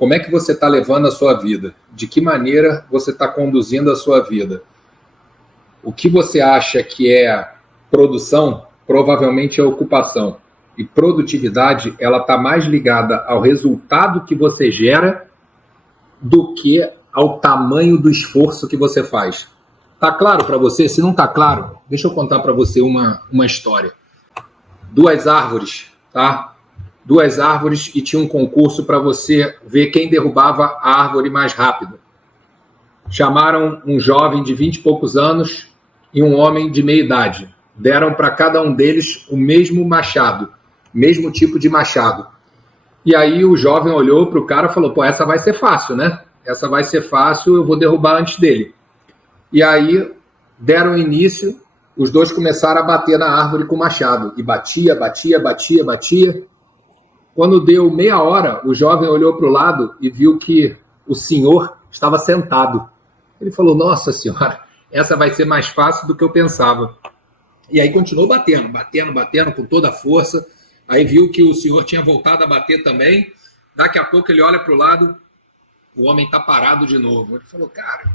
Como é que você está levando a sua vida? De que maneira você está conduzindo a sua vida? O que você acha que é produção, provavelmente é ocupação. E produtividade, ela está mais ligada ao resultado que você gera do que ao tamanho do esforço que você faz. Tá claro para você? Se não tá claro, deixa eu contar para você uma história. 2 árvores, tá? 2 árvores e tinha um concurso para você ver quem derrubava a árvore mais rápido. Chamaram um jovem de 20 e poucos anos e um homem de meia idade. Deram para cada um deles o mesmo machado, mesmo tipo de machado. E aí o jovem olhou para o cara e falou, pô, essa vai ser fácil, né? Essa vai ser fácil, eu vou derrubar antes dele. E aí deram início, os dois começaram a bater na árvore com o machado. E batia. Quando deu meia hora, o jovem olhou para o lado e viu que o senhor estava sentado. Ele falou, nossa senhora, essa vai ser mais fácil do que eu pensava. E aí continuou batendo com toda a força. Aí viu que o senhor tinha voltado a bater também. Daqui a pouco ele olha para o lado, o homem está parado de novo. Ele falou, cara,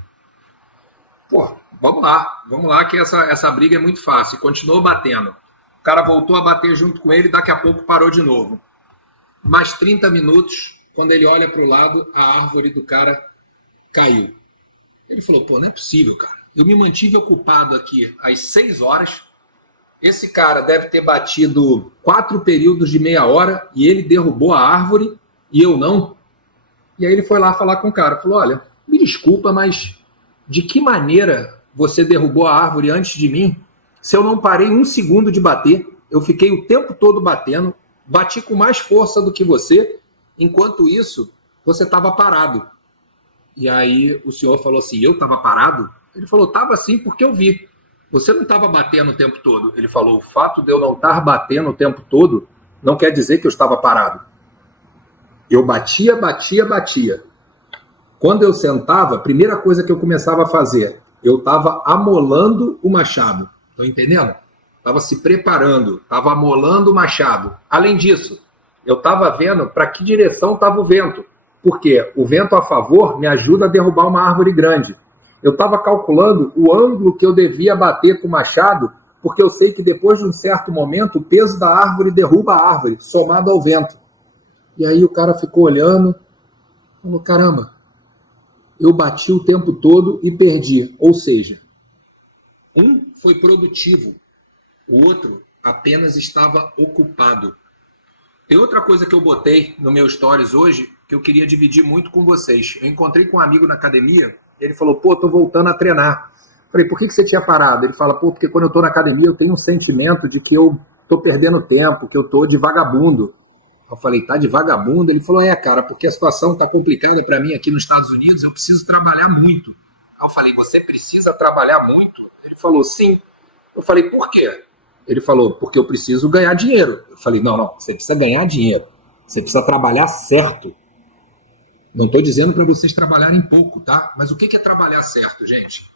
pô, vamos lá que essa briga é muito fácil. E continuou batendo. O cara voltou a bater junto com ele, daqui a pouco parou de novo. Mais 30 minutos, quando ele olha para o lado, a árvore do cara caiu. Ele falou, pô, não é possível, cara. Eu me mantive ocupado aqui às 6 horas. Esse cara deve ter batido 4 períodos de meia hora e ele derrubou a árvore e eu não. E aí ele foi lá falar com o cara. Falou, olha, me desculpa, mas de que maneira você derrubou a árvore antes de mim? Se eu não parei 1 segundo de bater, eu fiquei o tempo todo batendo, bati com mais força do que você, enquanto isso, você estava parado. E aí o senhor falou assim, eu estava parado? Ele falou, estava sim, porque eu vi. Você não estava batendo o tempo todo. Ele falou, o fato de eu não estar batendo o tempo todo não quer dizer que eu estava parado. Eu batia. Quando eu sentava, a primeira coisa que eu começava a fazer, eu estava amolando o machado. Estão entendendo? Estava se preparando, estava amolando o machado. Além disso, eu estava vendo para que direção estava o vento. Porque o vento a favor me ajuda a derrubar uma árvore grande. Eu estava calculando o ângulo que eu devia bater com o machado, porque eu sei que depois de um certo momento, o peso da árvore derruba a árvore, somado ao vento. E aí o cara ficou olhando, falou, caramba, eu bati o tempo todo e perdi. Ou seja, um foi produtivo, o outro apenas estava ocupado. Tem outra coisa que eu botei no meu stories hoje, que eu queria dividir muito com vocês. Eu encontrei com um amigo na academia, e ele falou, pô, tô voltando a treinar. Falei, por que você tinha parado? Ele fala, pô, porque quando eu tô na academia eu tenho um sentimento de que eu tô perdendo tempo, que eu tô de vagabundo. Eu falei, tá de vagabundo? Ele falou, cara, porque a situação tá complicada para mim aqui nos Estados Unidos, eu preciso trabalhar muito. Eu falei, você precisa trabalhar muito? Ele falou, sim. Eu falei, por quê? Ele falou, porque eu preciso ganhar dinheiro. Eu falei, não, você precisa ganhar dinheiro. Você precisa trabalhar certo. Não estou dizendo para vocês trabalharem pouco, tá? Mas o que é trabalhar certo, gente?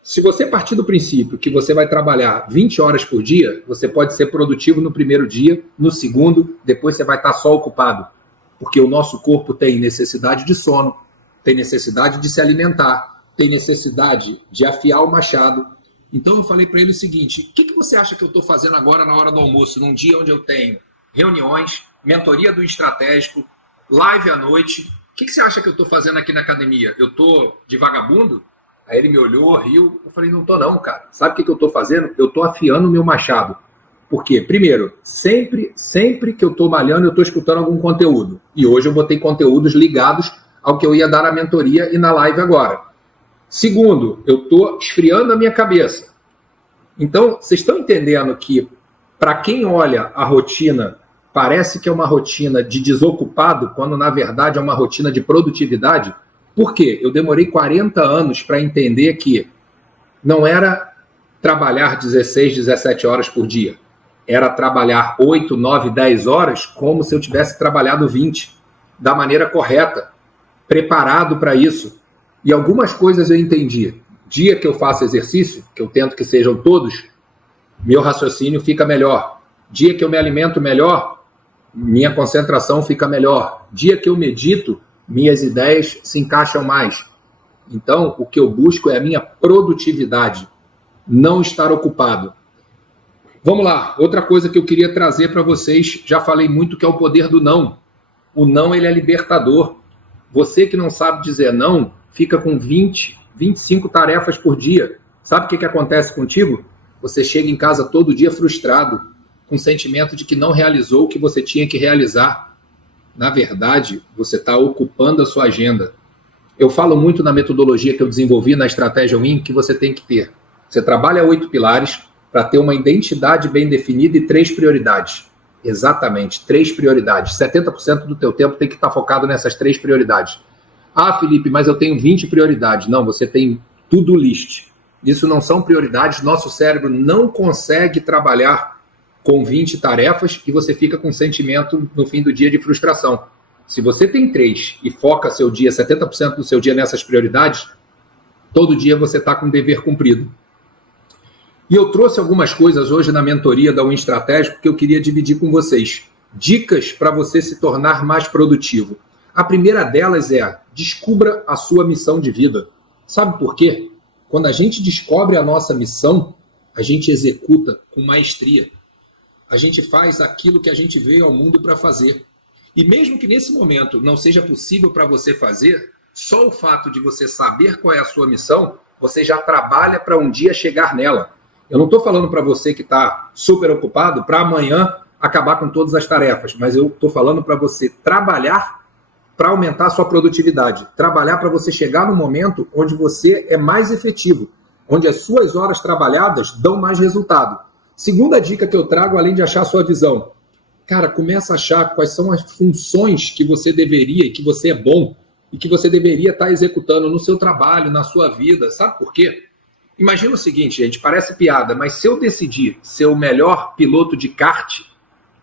Se você partir do princípio que você vai trabalhar 20 horas por dia, você pode ser produtivo no primeiro dia, no segundo, depois você vai estar só ocupado. Porque o nosso corpo tem necessidade de sono, tem necessidade de se alimentar, tem necessidade de afiar o machado. Então eu falei para ele o seguinte, o que você acha que eu estou fazendo agora na hora do almoço, num dia onde eu tenho reuniões, mentoria do estratégico, live à noite? O que você acha que eu estou fazendo aqui na academia? Eu estou de vagabundo? Aí ele me olhou, riu. Eu falei, não estou não, cara. Sabe o que eu estou fazendo? Eu estou afiando o meu machado. Por quê? Primeiro, sempre que eu estou malhando, eu estou escutando algum conteúdo. E hoje eu botei conteúdos ligados ao que eu ia dar na mentoria e na live agora. Segundo, eu estou esfriando a minha cabeça. Então, vocês estão entendendo que, para quem olha a rotina, parece que é uma rotina de desocupado, quando na verdade é uma rotina de produtividade? Por quê? Eu demorei 40 anos para entender que não era trabalhar 16, 17 horas por dia. Era trabalhar 8, 9, 10 horas como se eu tivesse trabalhado 20, da maneira correta, preparado para isso. E algumas coisas eu entendi. Dia que eu faço exercício, que eu tento que sejam todos, meu raciocínio fica melhor. Dia que eu me alimento melhor, minha concentração fica melhor. Dia que eu medito, minhas ideias se encaixam mais. Então, o que eu busco é a minha produtividade, não estar ocupado. Vamos lá, outra coisa que eu queria trazer para vocês, já falei muito, que é o poder do não. O não, ele é libertador. Você que não sabe dizer não, fica com 20, 25 tarefas por dia. Sabe o que acontece contigo? Você chega em casa todo dia frustrado, com o sentimento de que não realizou o que você tinha que realizar. Na verdade, você está ocupando a sua agenda. Eu falo muito na metodologia que eu desenvolvi na estratégia Win, que você tem que ter. Você trabalha 8 pilares para ter uma identidade bem definida e 3 prioridades. Exatamente, 3 prioridades. 70% do teu tempo tem que estar focado nessas 3 prioridades. Ah, Felipe, mas eu tenho 20 prioridades. Não, você tem to-do list. Isso não são prioridades. Nosso cérebro não consegue trabalhar com 20 tarefas e você fica com um sentimento no fim do dia de frustração. Se você tem 3 e foca seu dia, 70% do seu dia nessas prioridades, todo dia você está com um dever cumprido. E eu trouxe algumas coisas hoje na mentoria da Win Estratégico que eu queria dividir com vocês. Dicas para você se tornar mais produtivo. A primeira delas é: descubra a sua missão de vida. Sabe por quê? Quando a gente descobre a nossa missão, a gente executa com maestria. A gente faz aquilo que a gente veio ao mundo para fazer. E mesmo que nesse momento não seja possível para você fazer, só o fato de você saber qual é a sua missão, você já trabalha para um dia chegar nela. Eu não estou falando para você que está super ocupado para amanhã acabar com todas as tarefas, mas eu estou falando para você trabalhar para aumentar a sua produtividade, trabalhar para você chegar no momento onde você é mais efetivo, onde as suas horas trabalhadas dão mais resultado. Segunda dica que eu trago, além de achar a sua visão, cara, começa a achar quais são as funções que você deveria e que você é bom e que você deveria estar executando no seu trabalho, na sua vida. Sabe por quê? Imagina o seguinte, gente, parece piada, mas se eu decidir ser o melhor piloto de kart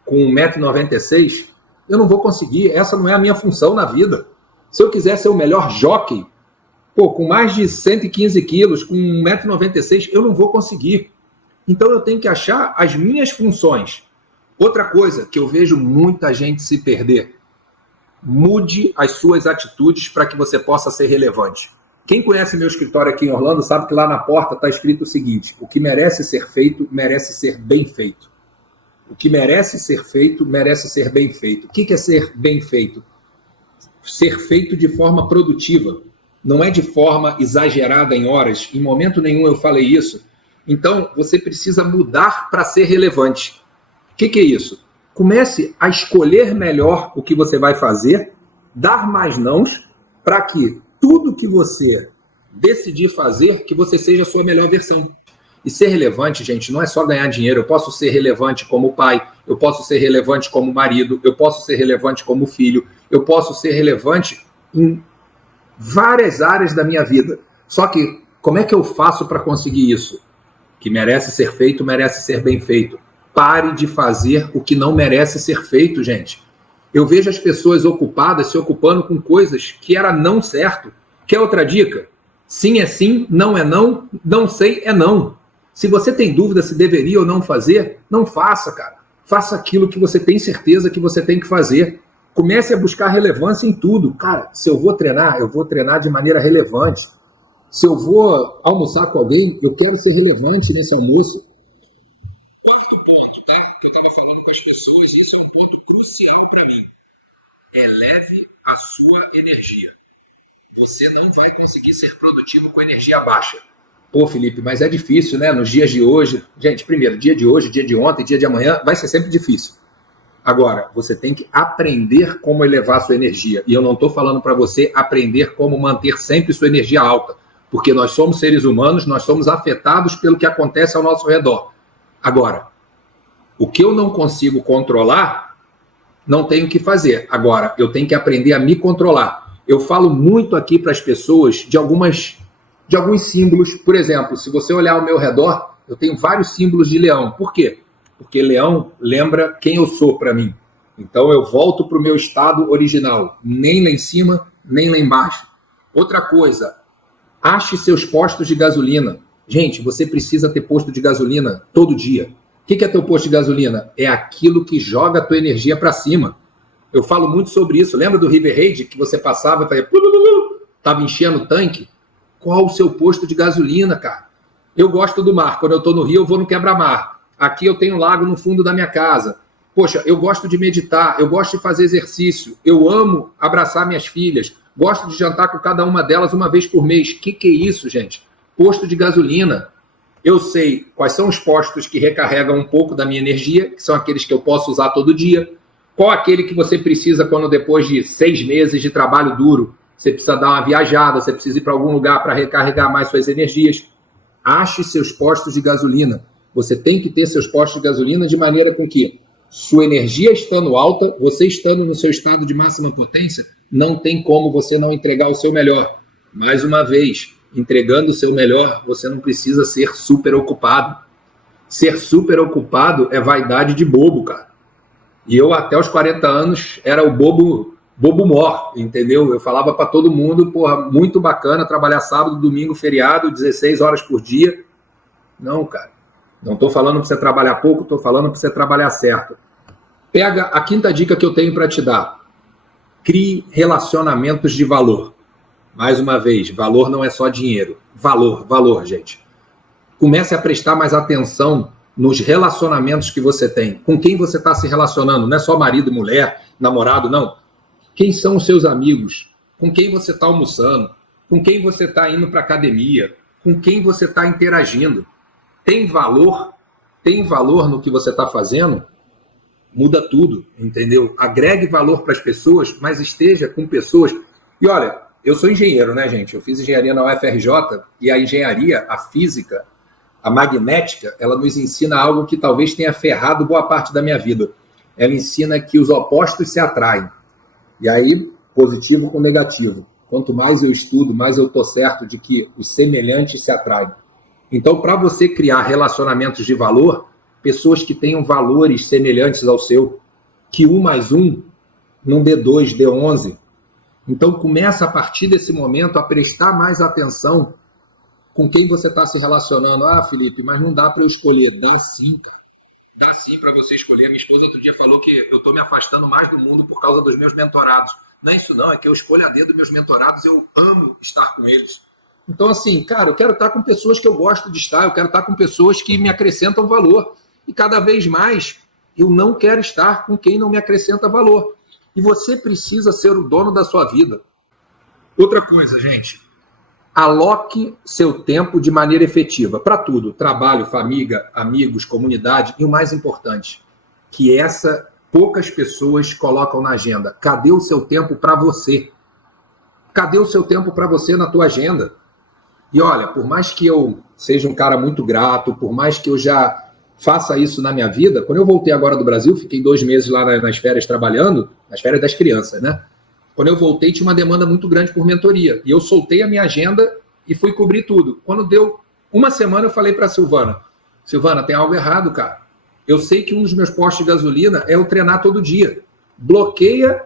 com 1,96 m, eu não vou conseguir. Essa não é a minha função na vida. Se eu quiser ser o melhor jockey, com mais de 115 quilos, com 1,96 m, eu não vou conseguir. Então eu tenho que achar as minhas funções. Outra coisa que eu vejo muita gente se perder: mude as suas atitudes para que você possa ser relevante. Quem conhece meu escritório aqui em Orlando sabe que lá na porta está escrito o seguinte: o que merece ser feito, merece ser bem feito. O que merece ser feito, merece ser bem feito. O que é ser bem feito? Ser feito de forma produtiva. Não é de forma exagerada em horas. Em momento nenhum eu falei isso. Então, você precisa mudar para ser relevante. O que é isso? Comece a escolher melhor o que você vai fazer, dar mais nãos, para que tudo que você decidir fazer, que você seja a sua melhor versão. E ser relevante, gente, não é só ganhar dinheiro. Eu posso ser relevante como pai, eu posso ser relevante como marido, eu posso ser relevante como filho, eu posso ser relevante em várias áreas da minha vida. Só que, como é que eu faço para conseguir isso? Que merece ser feito, merece ser bem feito. Pare de fazer o que não merece ser feito, gente. Eu vejo as pessoas ocupadas se ocupando com coisas que era não certo. Quer outra dica? Sim é sim, não é não, não sei é não. Se você tem dúvida se deveria ou não fazer, não faça, cara. Faça aquilo que você tem certeza que você tem que fazer. Comece a buscar relevância em tudo. Cara, se eu vou treinar de maneira relevante. Se eu vou almoçar com alguém, eu quero ser relevante nesse almoço. Quarto ponto, tá? Que eu estava falando com as pessoas, e isso é um ponto crucial para mim. Eleve a sua energia. Você não vai conseguir ser produtivo com energia baixa. Pô, Felipe, mas é difícil, né? Nos dias de hoje. Gente, primeiro, dia de hoje, dia de ontem, dia de amanhã, vai ser sempre difícil. Agora, você tem que aprender como elevar a sua energia. E eu não estou falando para você aprender como manter sempre sua energia alta. Porque nós somos seres humanos, nós somos afetados pelo que acontece ao nosso redor. Agora, o que eu não consigo controlar, não tenho o que fazer. Agora, eu tenho que aprender a me controlar. Eu falo muito aqui para as pessoas de alguns símbolos. Por exemplo, se você olhar ao meu redor, eu tenho vários símbolos de leão. Por quê? Porque leão lembra quem eu sou para mim. Então eu volto para o meu estado original. Nem lá em cima, nem lá embaixo. Outra coisa, ache seus postos de gasolina. Gente, você precisa ter posto de gasolina todo dia. O que é teu posto de gasolina? É aquilo que joga a tua energia para cima. Eu falo muito sobre isso. Lembra do River Raid, que você passava e fazia... Estava enchendo o tanque? Qual o seu posto de gasolina, cara? Eu gosto do mar. Quando eu estou no Rio, eu vou no quebra-mar. Aqui eu tenho um lago no fundo da minha casa. Poxa, eu gosto de meditar, eu gosto de fazer exercício, eu amo abraçar minhas filhas, gosto de jantar com cada uma delas uma vez por mês. Que é isso, gente? Posto de gasolina. Eu sei quais são os postos que recarregam um pouco da minha energia, que são aqueles que eu posso usar todo dia. Qual aquele que você precisa quando depois de 6 meses de trabalho duro, você precisa dar uma viajada, você precisa ir para algum lugar para recarregar mais suas energias. Ache seus postos de gasolina. Você tem que ter seus postos de gasolina de maneira com que sua energia estando alta, você estando no seu estado de máxima potência, não tem como você não entregar o seu melhor. Mais uma vez, entregando o seu melhor, você não precisa ser super ocupado. Ser super ocupado é vaidade de bobo, cara. E eu, até os 40 anos, era o bobo mor, entendeu? Eu falava para todo mundo, porra, muito bacana trabalhar sábado, domingo, feriado, 16 horas por dia. Não, cara. Não estou falando para você trabalhar pouco, estou falando para você trabalhar certo. Pega a quinta dica que eu tenho para te dar. Crie relacionamentos de valor. Mais uma vez, valor não é só dinheiro. Valor, gente. Comece a prestar mais atenção nos relacionamentos que você tem. Com quem você está se relacionando. Não é só marido, mulher, namorado, não. Quem são os seus amigos? Com quem você está almoçando? Com quem você está indo para a academia? Com quem você está interagindo? Tem valor no que você está fazendo, muda tudo, entendeu? Agregue valor para as pessoas, mas esteja com pessoas. E olha, eu sou engenheiro, né, gente? Eu fiz engenharia na UFRJ e a engenharia, a física, a magnética, ela nos ensina algo que talvez tenha ferrado boa parte da minha vida. Ela ensina que os opostos se atraem. E aí, positivo com negativo. Quanto mais eu estudo, mais eu estou certo de que os semelhantes se atraem. Então, para você criar relacionamentos de valor, pessoas que tenham valores semelhantes ao seu, que 1 mais 1 não dê 2, dê 11. Então, começa a partir desse momento a prestar mais atenção com quem você está se relacionando. Ah, Felipe, mas não dá para eu escolher. Dá sim, cara. Dá sim para você escolher. A minha esposa outro dia falou que eu estou me afastando mais do mundo por causa dos meus mentorados. Não é isso não, é que eu escolho a dedo meus mentorados, eu amo estar com eles. Então, assim, cara, eu quero estar com pessoas que eu gosto de estar, eu quero estar com pessoas que me acrescentam valor. E cada vez mais, eu não quero estar com quem não me acrescenta valor. E você precisa ser o dono da sua vida. Outra coisa, gente, aloque seu tempo de maneira efetiva para tudo. Trabalho, família, amigos, comunidade. E o mais importante, que poucas pessoas colocam na agenda. Cadê o seu tempo para você? Cadê o seu tempo para você na tua agenda? E olha, por mais que eu seja um cara muito grato, por mais que eu já faça isso na minha vida, quando eu voltei agora do Brasil, fiquei 2 meses lá nas férias trabalhando, nas férias das crianças, né? Quando eu voltei, tinha uma demanda muito grande por mentoria. E eu soltei a minha agenda e fui cobrir tudo. Quando deu 1 semana, eu falei para a Silvana, tem algo errado, cara. Eu sei que um dos meus postos de gasolina é eu treinar todo dia. Bloqueia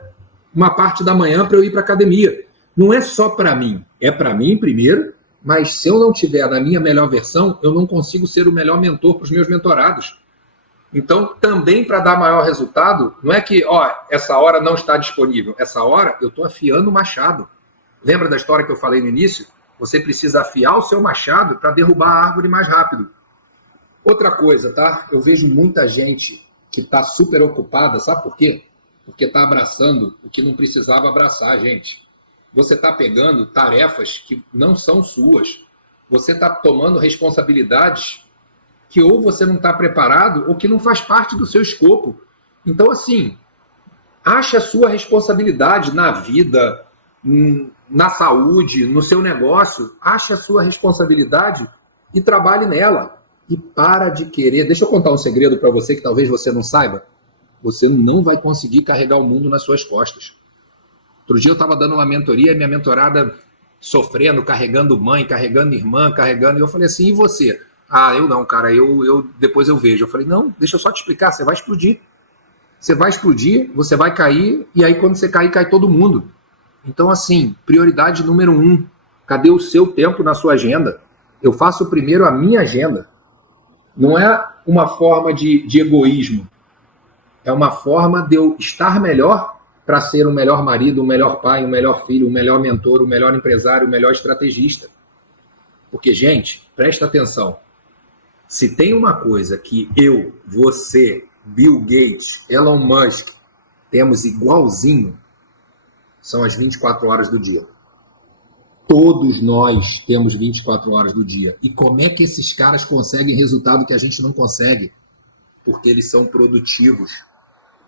uma parte da manhã para eu ir para academia. Não é só para mim. É para mim primeiro, mas se eu não tiver na minha melhor versão, eu não consigo ser o melhor mentor para os meus mentorados. Então, também para dar maior resultado, não é que, essa hora não está disponível. Essa hora eu estou afiando o machado. Lembra da história que eu falei no início? Você precisa afiar o seu machado para derrubar a árvore mais rápido. Outra coisa, tá? Eu vejo muita gente que está super ocupada, sabe por quê? Porque está abraçando o que não precisava abraçar, gente. Você está pegando tarefas que não são suas. Você está tomando responsabilidades que ou você não está preparado ou que não faz parte do seu escopo. Então, assim, ache a sua responsabilidade na vida, na saúde, no seu negócio. Ache a sua responsabilidade e trabalhe nela. E para de querer... Deixa eu contar um segredo para você que talvez você não saiba. Você não vai conseguir carregar o mundo nas suas costas. Outro dia eu estava dando uma mentoria e minha mentorada sofrendo, carregando mãe, carregando irmã, carregando... E eu falei assim, e você? Ah, eu não, cara, depois eu vejo. Eu falei, não, deixa eu só te explicar, você vai explodir. Você vai explodir, você vai cair, e aí quando você cair, cai todo mundo. Então, assim, prioridade número 1, cadê o seu tempo na sua agenda? Eu faço primeiro a minha agenda. Não é uma forma de egoísmo. É uma forma de eu estar melhor para ser o melhor marido, o melhor pai, o melhor filho, o melhor mentor, o melhor empresário, o melhor estrategista. Porque, gente, presta atenção. Se tem uma coisa que eu, você, Bill Gates, Elon Musk, temos igualzinho, são as 24 horas do dia. Todos nós temos 24 horas do dia. E como é que esses caras conseguem resultado que a gente não consegue? Porque eles são produtivos.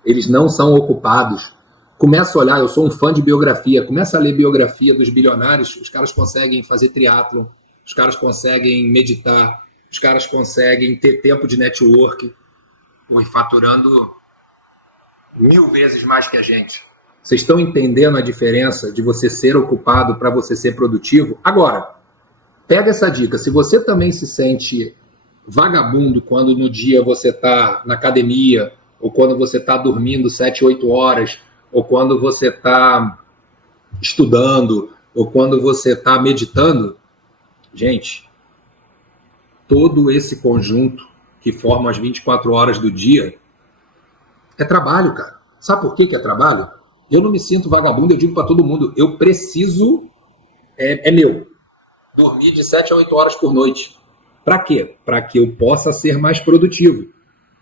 Eles não são ocupados. Começa a olhar, eu sou um fã de biografia, começa a ler biografia dos bilionários, os caras conseguem fazer triatlon, os caras conseguem meditar, os caras conseguem ter tempo de network, e faturando 1000 vezes mais que a gente. Vocês estão entendendo a diferença de você ser ocupado para você ser produtivo? Agora, pega essa dica. Se você também se sente vagabundo quando no dia você está na academia, ou quando você está dormindo 7, 8 horas, ou quando você está estudando, ou quando você está meditando, gente, todo esse conjunto que forma as 24 horas do dia é trabalho, cara. Sabe por que é trabalho? Eu não me sinto vagabundo, eu digo para todo mundo, eu preciso, é meu, dormir de 7 a 8 horas por noite. Para quê? Para que eu possa ser mais produtivo.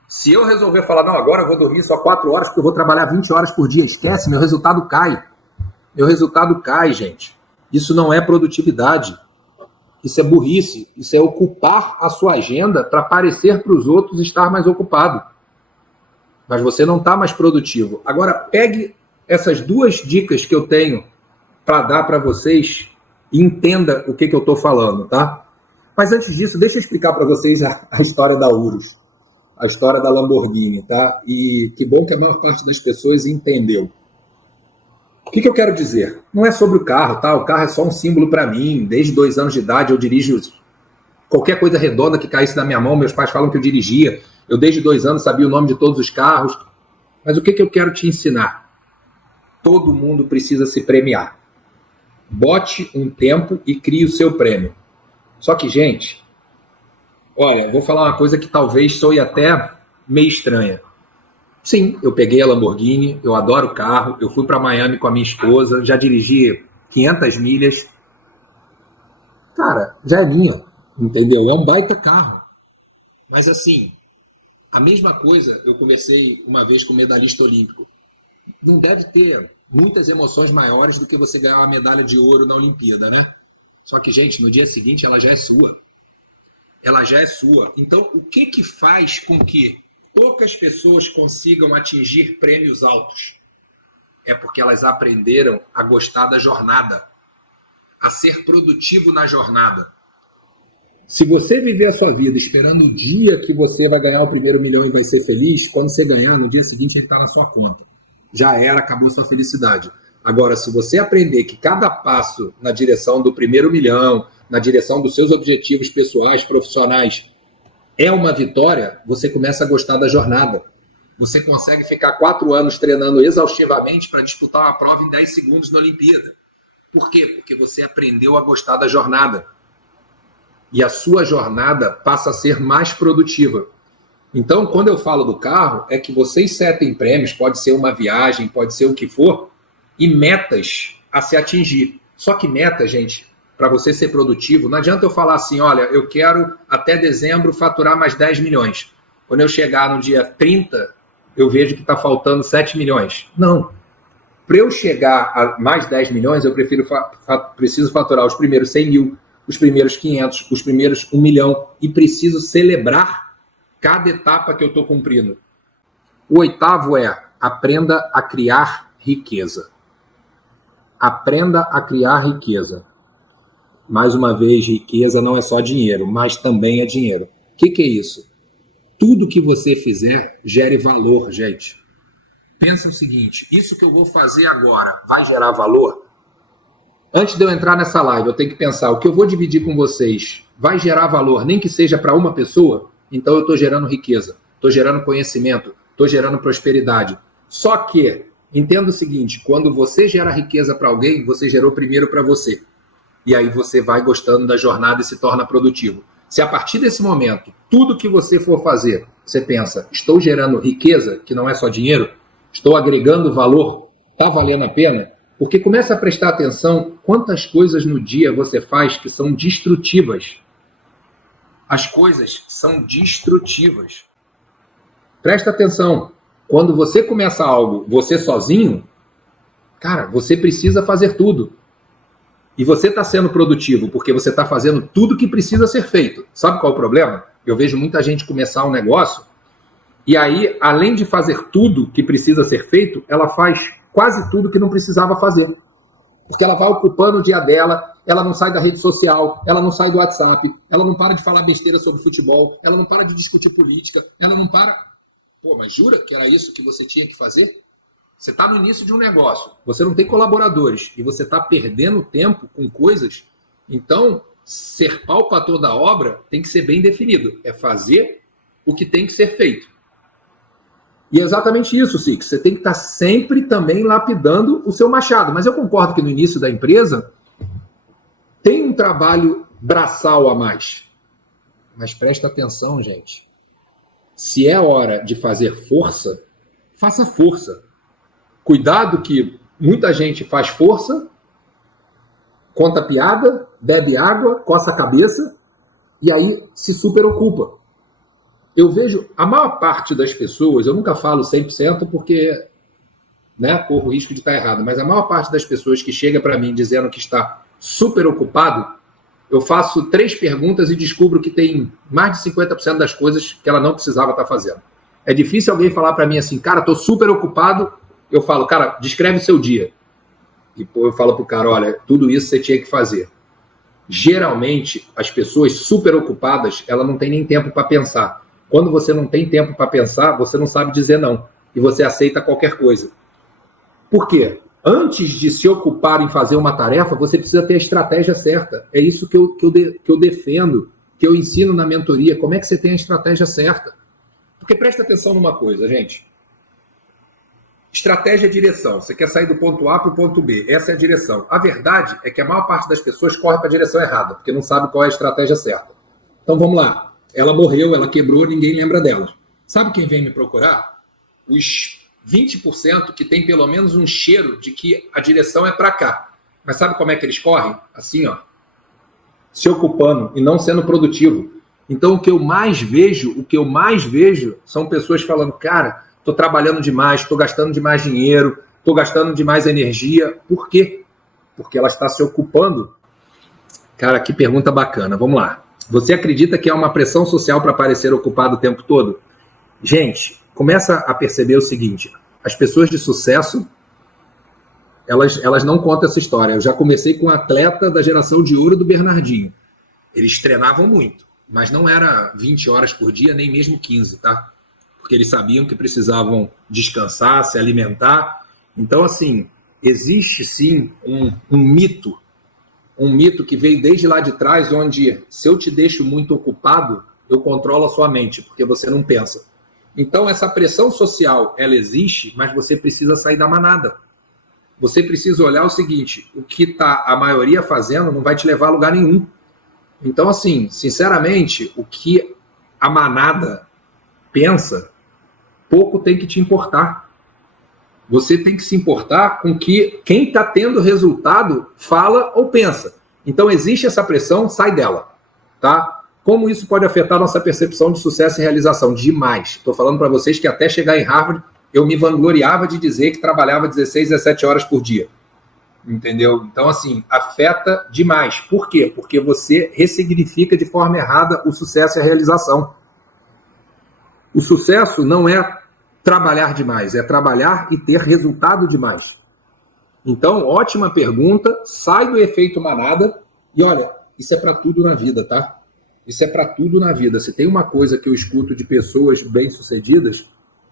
Se eu resolver falar, não, agora eu vou dormir só 4 horas porque eu vou trabalhar 20 horas por dia, esquece, meu resultado cai. Meu resultado cai, gente. Isso não é produtividade. Isso é burrice. Isso é ocupar a sua agenda para parecer para os outros estar mais ocupado. Mas você não está mais produtivo. Agora, pegue essas 2 dicas que eu tenho para dar para vocês e entenda o que eu estou falando, tá? Mas antes disso, deixa eu explicar para vocês a história da Urus, a história da Lamborghini, tá? E que bom que a maior parte das pessoas entendeu. O que eu quero dizer? Não é sobre o carro, tá? O carro é só um símbolo para mim. Desde 2 anos de idade eu dirijo qualquer coisa redonda que caísse na minha mão. Meus pais falam que eu dirigia. Eu desde 2 anos sabia o nome de todos os carros. Mas o que eu quero te ensinar? Todo mundo precisa se premiar. Bote um tempo e crie o seu prêmio. Só que, gente, olha, vou falar uma coisa que talvez soe até meio estranha. Sim, eu peguei a Lamborghini, eu adoro o carro, eu fui para Miami com a minha esposa, já dirigi 500 milhas. Cara, já é minha, entendeu? É um baita carro. Mas assim, a mesma coisa eu conversei uma vez com o medalhista olímpico. Não deve ter muitas emoções maiores do que você ganhar uma medalha de ouro na Olimpíada, né? Só que, gente, no dia seguinte ela já é sua. Ela já é sua. Então, o que faz com que poucas pessoas consigam atingir prêmios altos? É porque elas aprenderam a gostar da jornada, a ser produtivo na jornada. Se você viver a sua vida esperando o dia que você vai ganhar o primeiro milhão e vai ser feliz, quando você ganhar, no dia seguinte ele está na sua conta. Já era, acabou sua felicidade. Agora, se você aprender que cada passo na direção do primeiro milhão, na direção dos seus objetivos pessoais, profissionais, é uma vitória, você começa a gostar da jornada. Você consegue ficar 4 anos treinando exaustivamente para disputar uma prova em 10 segundos na Olimpíada. Por quê? Porque você aprendeu a gostar da jornada. E a sua jornada passa a ser mais produtiva. Então, quando eu falo do carro, é que vocês setem prêmios, pode ser uma viagem, pode ser o que for, e metas a se atingir. Só que meta, gente, para você ser produtivo, não adianta eu falar assim, olha, eu quero até dezembro faturar mais 10 milhões. Quando eu chegar no dia 30, eu vejo que está faltando 7 milhões. Não. Para eu chegar a mais 10 milhões, eu preciso faturar os primeiros 100 mil, os primeiros 500, os primeiros 1 milhão, e preciso celebrar cada etapa que eu estou cumprindo. O 8º é aprenda a criar riqueza. Aprenda a criar riqueza. Mais uma vez, riqueza não é só dinheiro, mas também é dinheiro. O que é isso? Tudo que você fizer gere valor, gente. Pensa o seguinte, isso que eu vou fazer agora vai gerar valor? Antes de eu entrar nessa live, eu tenho que pensar, o que eu vou dividir com vocês vai gerar valor, nem que seja para uma pessoa? Então eu estou gerando riqueza, estou gerando conhecimento, estou gerando prosperidade. Só que, entenda o seguinte, quando você gera riqueza para alguém, você gerou primeiro para você. E aí você vai gostando da jornada e se torna produtivo. Se a partir desse momento, tudo que você for fazer, você pensa, estou gerando riqueza, que não é só dinheiro, estou agregando valor, Tá valendo a pena? Porque começa a prestar atenção quantas coisas no dia você faz que são destrutivas. As coisas são destrutivas. Presta atenção. Quando você começa algo, você sozinho, cara, você precisa fazer tudo. E você está sendo produtivo porque você está fazendo tudo que precisa ser feito. Sabe qual é o problema? Eu vejo muita gente começar um negócio e aí, além de fazer tudo que precisa ser feito, ela faz quase tudo que não precisava fazer. Porque ela vai ocupando o dia dela, ela não sai da rede social, ela não sai do WhatsApp, ela não para de falar besteira sobre futebol, ela não para de discutir política, ela não para... Pô, mas jura que era isso que você tinha que fazer? Você está no início de um negócio, você não tem colaboradores e você está perdendo tempo com coisas. Então, ser pau para toda a obra tem que ser bem definido. É fazer o que tem que ser feito. E é exatamente isso, Six. Você tem que estar sempre também lapidando o seu machado. Mas eu concordo que no início da empresa tem um trabalho braçal a mais. Mas presta atenção, gente. Se é hora de fazer força, faça força. Cuidado que muita gente faz força, conta piada, bebe água, coça a cabeça e aí se superocupa. Eu vejo a maior parte das pessoas, eu nunca falo 100% porque corro o risco de estar errado, mas a maior parte das pessoas que chega para mim dizendo que está super ocupado, eu faço 3 perguntas e descubro que tem mais de 50% das coisas que ela não precisava estar fazendo. É difícil alguém falar para mim assim, cara, estou super ocupado. Eu falo, cara, descreve o seu dia. E eu falo para o cara, olha, tudo isso você tinha que fazer. Geralmente, as pessoas super ocupadas, elas não têm nem tempo para pensar. Quando você não tem tempo para pensar, você não sabe dizer não. E você aceita qualquer coisa. Por quê? Antes de se ocupar em fazer uma tarefa, você precisa ter a estratégia certa. É isso que eu defendo, que eu ensino na mentoria. Como é que você tem a estratégia certa? Porque presta atenção numa coisa, gente. Estratégia é direção. Você quer sair do ponto A para o ponto B. Essa é a direção. A verdade é que a maior parte das pessoas corre para a direção errada, porque não sabe qual é a estratégia certa. Então vamos lá. Ela morreu, ela quebrou, ninguém lembra dela. Sabe quem vem me procurar? Os 20% que tem pelo menos um cheiro de que a direção é para cá. Mas sabe como é que eles correm? Assim, ó. Se ocupando e não sendo produtivo. Então o que eu mais vejo são pessoas falando, cara, estou trabalhando demais, estou gastando demais dinheiro, estou gastando demais energia. Por quê? Porque ela está se ocupando. Cara, que pergunta bacana. Vamos lá. Você acredita que há uma pressão social para parecer ocupado o tempo todo? Gente, começa a perceber o seguinte. As pessoas de sucesso, elas não contam essa história. Eu já comecei com um atleta da geração de ouro do Bernardinho. Eles treinavam muito, mas não era 20 horas por dia, nem mesmo 15, tá? Porque eles sabiam que precisavam descansar, se alimentar. Então, assim, existe sim um mito que veio desde lá de trás, onde se eu te deixo muito ocupado, eu controlo a sua mente, porque você não pensa. Então, essa pressão social, ela existe, mas você precisa sair da manada. Você precisa olhar o seguinte, o que está a maioria fazendo não vai te levar a lugar nenhum. Então, assim, sinceramente, o que a manada pensa, pouco tem que te importar. Você tem que se importar com que quem está tendo resultado fala ou pensa. Então, existe essa pressão, sai dela. Tá? Como isso pode afetar nossa percepção de sucesso e realização? Demais. Estou falando para vocês que até chegar em Harvard, eu me vangloriava de dizer que trabalhava 16, 17 horas por dia. Entendeu? Então, assim, afeta demais. Por quê? Porque você ressignifica de forma errada o sucesso e a realização. O sucesso não é trabalhar demais, é trabalhar e ter resultado demais. Então, ótima pergunta, sai do efeito manada e olha, isso é para tudo na vida, tá? Isso é para tudo na vida. Se tem uma coisa que eu escuto de pessoas bem-sucedidas,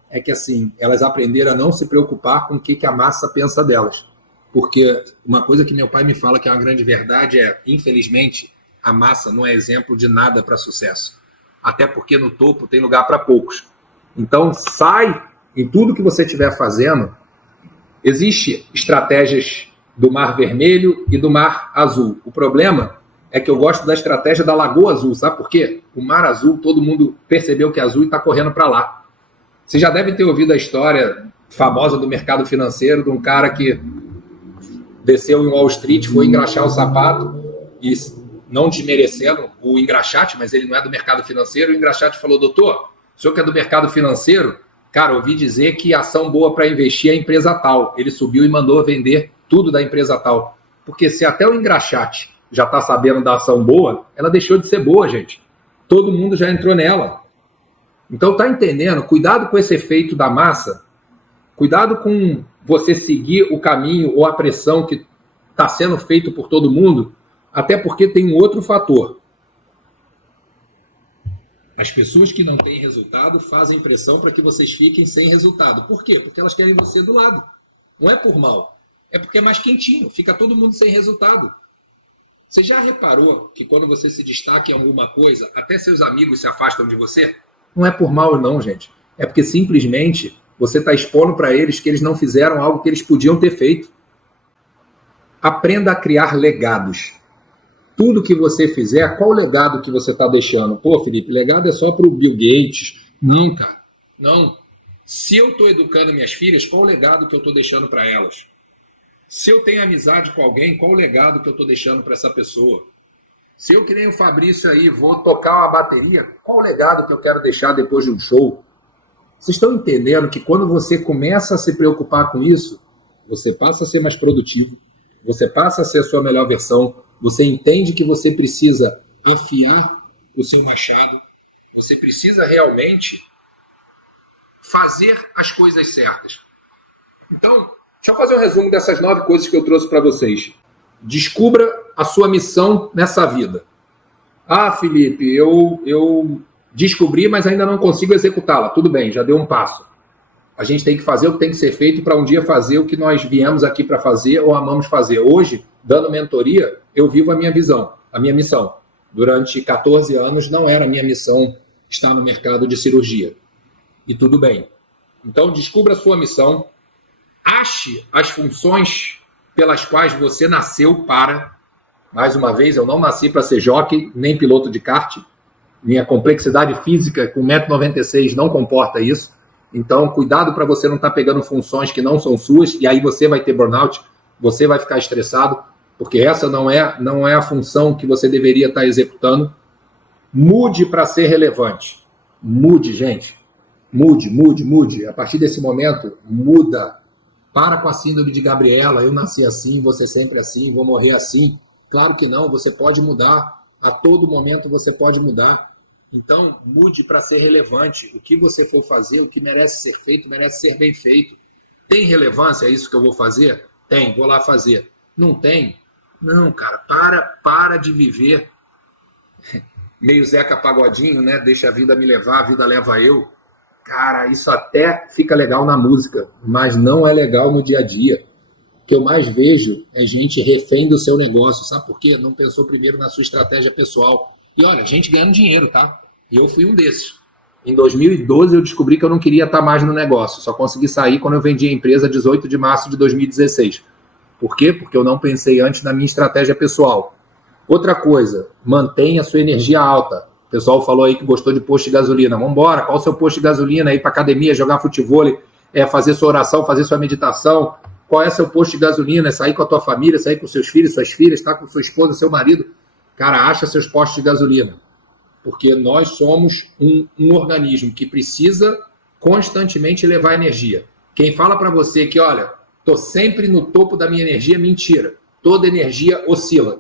é que assim, elas aprenderam a não se preocupar com o que a massa pensa delas. Porque uma coisa que meu pai me fala que é uma grande verdade é, infelizmente, a massa não é exemplo de nada para sucesso. Até porque no topo tem lugar para poucos. Então, sai em tudo que você estiver fazendo. Existem estratégias do Mar Vermelho e do Mar Azul. O problema é que eu gosto da estratégia da Lagoa Azul. Sabe por quê? O Mar Azul, todo mundo percebeu que é azul e está correndo para lá. Você já deve ter ouvido a história famosa do mercado financeiro, de um cara que desceu em Wall Street, foi engraxar o sapato, e não desmerecendo o engraxate, mas ele não é do mercado financeiro, o engraxate falou: doutor, o senhor que é do mercado financeiro, cara, ouvi dizer que ação boa para investir é a empresa tal. Ele subiu e mandou vender tudo da empresa tal. Porque se até o engraxate já está sabendo da ação boa, ela deixou de ser boa, gente. Todo mundo já entrou nela. Então, tá entendendo? Cuidado com esse efeito da massa. Cuidado com você seguir o caminho ou a pressão que está sendo feito por todo mundo, até porque tem um outro fator. As pessoas que não têm resultado fazem pressão para que vocês fiquem sem resultado. Por quê? Porque elas querem você do lado. Não é por mal. É porque é mais quentinho. Fica todo mundo sem resultado. Você já reparou que quando você se destaca em alguma coisa, até seus amigos se afastam de você? Não é por mal não, gente. É porque simplesmente você está expondo para eles que eles não fizeram algo que eles podiam ter feito. Aprenda a criar legados. Tudo que você fizer, qual o legado que você está deixando? Pô, Felipe, legado é só para o Bill Gates. Não, cara. Não. Se eu estou educando minhas filhas, qual o legado que eu estou deixando para elas? Se eu tenho amizade com alguém, qual o legado que eu estou deixando para essa pessoa? Se eu, que nem o Fabrício aí, vou tocar uma bateria, qual o legado que eu quero deixar depois de um show? Vocês estão entendendo que quando você começa a se preocupar com isso, você passa a ser mais produtivo, você passa a ser a sua melhor versão, você entende que você precisa afiar o seu machado, você precisa realmente fazer as coisas certas. Então, deixa eu fazer um resumo dessas 9 coisas que eu trouxe para vocês. Descubra a sua missão nessa vida. Ah, Felipe, eu descobri, mas ainda não consigo executá-la. Tudo bem, já deu um passo. A gente tem que fazer o que tem que ser feito para um dia fazer o que nós viemos aqui para fazer ou amamos fazer. Hoje, dando mentoria, eu vivo a minha visão, a minha missão. Durante 14 anos não era a minha missão estar no mercado de cirurgia. E tudo bem. Então, descubra a sua missão, ache as funções pelas quais você nasceu para... Mais uma vez, eu não nasci para ser jockey, nem piloto de kart. Minha complexidade física com 1,96 m não comporta isso. Então, cuidado para você não estar pegando funções que não são suas, e aí você vai ter burnout, você vai ficar estressado, porque essa não é a função que você deveria estar executando. Mude para ser relevante. Mude, gente. Mude. A partir desse momento, muda. Para com a síndrome de Gabriela, eu nasci assim, você sempre assim, vou morrer assim. Claro que não, você pode mudar. A todo momento você pode mudar. Então, mude para ser relevante. O que você for fazer, o que merece ser feito, merece ser bem feito. Tem relevância isso que eu vou fazer? Tem, vou lá fazer. Não tem? Não, cara, para de viver meio Zeca Pagodinho, né? Deixa a vida me levar, a vida leva eu. Cara, isso até fica legal na música, mas não é legal no dia a dia. O que eu mais vejo é gente refém do seu negócio. Sabe por quê? Não pensou primeiro na sua estratégia pessoal. E olha, gente ganhando dinheiro, tá? E eu fui um desses. Em 2012 eu descobri que eu não queria estar mais no negócio. Só consegui sair quando eu vendi a empresa 18 de março de 2016. Por quê? Porque eu não pensei antes na minha estratégia pessoal. Outra coisa, mantenha a sua energia alta. O pessoal falou aí que gostou de posto de gasolina. Vamos embora, qual o seu posto de gasolina? Ir para academia, jogar futevôlei, fazer sua oração, fazer sua meditação. Qual é seu posto de gasolina? É sair com a tua família, sair com seus filhos, suas filhas, estar com sua esposa, seu marido. Cara, acha seus postos de gasolina. Porque nós somos um organismo que precisa constantemente levar energia. Quem fala para você que, olha, estou sempre no topo da minha energia, mentira. Toda energia oscila.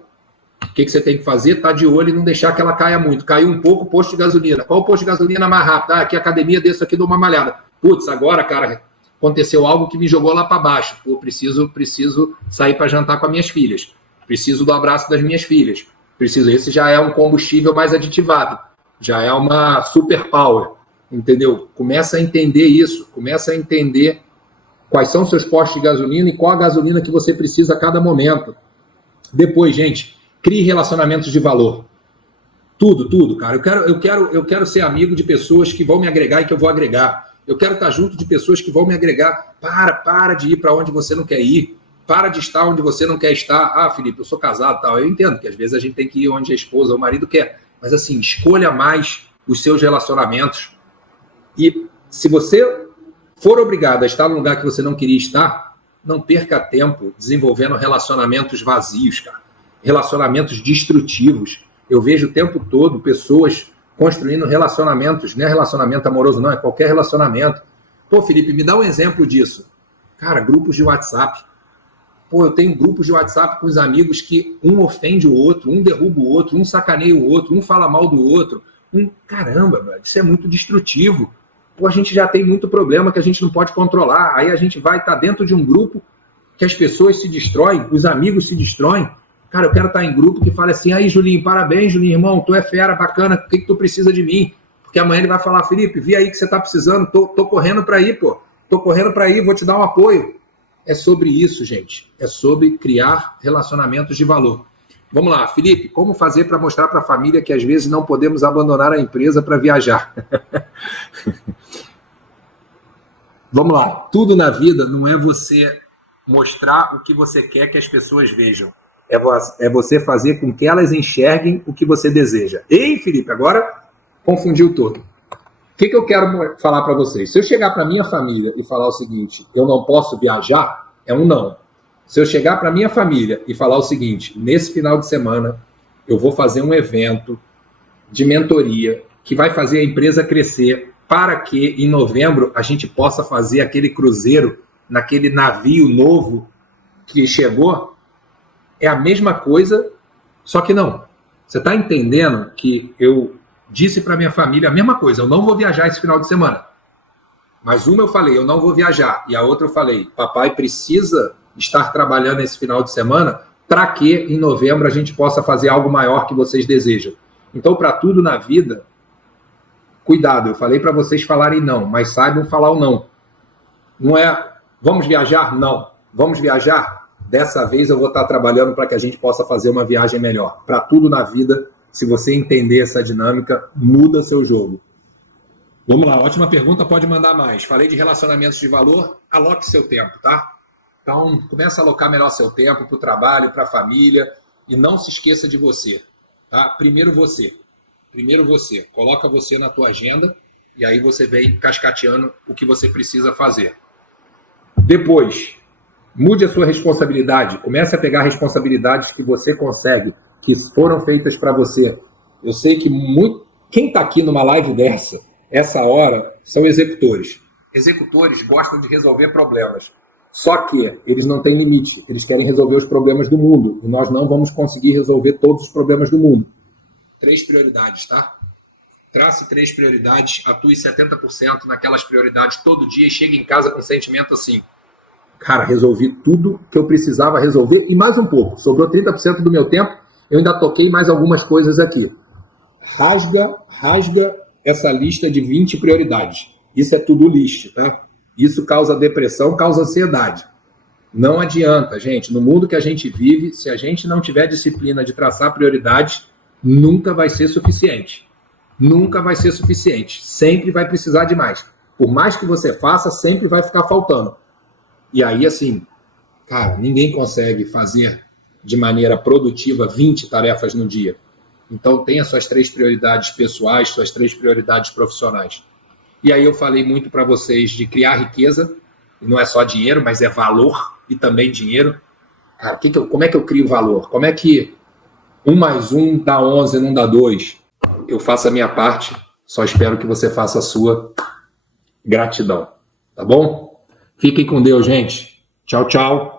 O que você tem que fazer? Tá de olho e não deixar que ela caia muito. Caiu um pouco, posto de gasolina. Qual o posto de gasolina mais rápido? Aqui a academia, desço aqui, dou uma malhada. Putz, agora, cara, aconteceu algo que me jogou lá para baixo. Pô, preciso sair para jantar com as minhas filhas. Preciso do abraço das minhas filhas. Esse já é um combustível mais aditivado. Já é uma superpower. Entendeu? Começa a entender isso. Começa a entender quais são seus postos de gasolina e qual a gasolina que você precisa a cada momento. Depois, gente, crie relacionamentos de valor. Tudo, cara. Eu quero ser amigo de pessoas que vão me agregar e que eu vou agregar. Eu quero estar junto de pessoas que vão me agregar. Para de ir para onde você não quer ir. Para de estar onde você não quer estar. Ah, Felipe, eu sou casado, tal. Eu entendo que às vezes a gente tem que ir onde a esposa ou o marido quer. Mas assim, escolha mais os seus relacionamentos. E se você for obrigado a estar no lugar que você não queria estar, não perca tempo desenvolvendo relacionamentos vazios, cara. Relacionamentos destrutivos. Eu vejo o tempo todo pessoas construindo relacionamentos, não é relacionamento amoroso, não, é qualquer relacionamento. Pô, Felipe, me dá um exemplo disso. Cara, grupos de WhatsApp. Pô, eu tenho grupos de WhatsApp com os amigos que um ofende o outro, um derruba o outro, um sacaneia o outro, um fala mal do outro. Caramba, velho, isso é muito destrutivo. Pô, a gente já tem muito problema que a gente não pode controlar. Aí a gente vai estar dentro de um grupo que as pessoas se destroem, os amigos se destroem. Cara, eu quero estar em grupo que fale assim, aí, Julinho, parabéns, Julinho, irmão, tu é fera, bacana, o que tu precisa de mim? Porque amanhã ele vai falar, Felipe, vi aí que você tá precisando, tô correndo para ir, pô. Tô correndo para ir, vou te dar um apoio. É sobre isso, gente. É sobre criar relacionamentos de valor. Vamos lá, Felipe, como fazer para mostrar para a família que às vezes não podemos abandonar a empresa para viajar? Vamos lá. Tudo na vida não é você mostrar o que você quer que as pessoas vejam. É você fazer com que elas enxerguem o que você deseja. Ei, Felipe, agora confundiu todo. O que eu quero falar para vocês? Se eu chegar para minha família e falar o seguinte, eu não posso viajar, é um não. Se eu chegar para minha família e falar o seguinte, nesse final de semana, eu vou fazer um evento de mentoria que vai fazer a empresa crescer para que em novembro a gente possa fazer aquele cruzeiro naquele navio novo que chegou, é a mesma coisa, só que não. Você está entendendo que eu disse para minha família a mesma coisa, eu não vou viajar esse final de semana. Mas uma eu falei, eu não vou viajar, e a outra eu falei, papai precisa estar trabalhando esse final de semana para que em novembro a gente possa fazer algo maior que vocês desejam. Então, para tudo na vida, cuidado, eu falei para vocês falarem não, mas saibam falar o não. Não é, vamos viajar? Não. Vamos viajar? Dessa vez eu vou estar trabalhando para que a gente possa fazer uma viagem melhor. Para tudo na vida, se você entender essa dinâmica, muda seu jogo. Vamos lá, ótima pergunta, pode mandar mais. Falei de relacionamentos de valor, aloque seu tempo, tá? Então, começa a alocar melhor seu tempo para o trabalho, para a família, e não se esqueça de você, tá? Primeiro você. Coloca você na tua agenda, e aí você vem cascateando o que você precisa fazer. Depois, mude a sua responsabilidade, comece a pegar responsabilidades que você consegue, que foram feitas para você. Eu sei que quem está aqui numa live dessa, essa hora, são executores. Executores gostam de resolver problemas. Só que eles não têm limite. Eles querem resolver os problemas do mundo. E nós não vamos conseguir resolver todos os problemas do mundo. 3 prioridades, tá? Trace 3 prioridades, atue 70% naquelas prioridades todo dia e chegue em casa com um sentimento assim. Cara, resolvi tudo que eu precisava resolver e mais um pouco. Sobrou 30% do meu tempo, eu ainda toquei mais algumas coisas aqui. Rasga essa lista de 20 prioridades. Isso é to-do list, tá? Isso causa depressão, causa ansiedade. Não adianta, gente. No mundo que a gente vive, se a gente não tiver disciplina de traçar prioridades, nunca vai ser suficiente. Nunca vai ser suficiente. Sempre vai precisar de mais. Por mais que você faça, sempre vai ficar faltando. E aí, assim, cara, ninguém consegue fazer de maneira produtiva 20 tarefas no dia. Então, tenha suas 3 prioridades pessoais, suas 3 prioridades profissionais. E aí eu falei muito para vocês de criar riqueza, não é só dinheiro, mas é valor e também dinheiro. Cara, como é que eu crio valor? Como é que 1 mais 1 dá 11 e não dá 2? Eu faço a minha parte, só espero que você faça a sua. Gratidão, tá bom? Fiquem com Deus, gente. Tchau, tchau.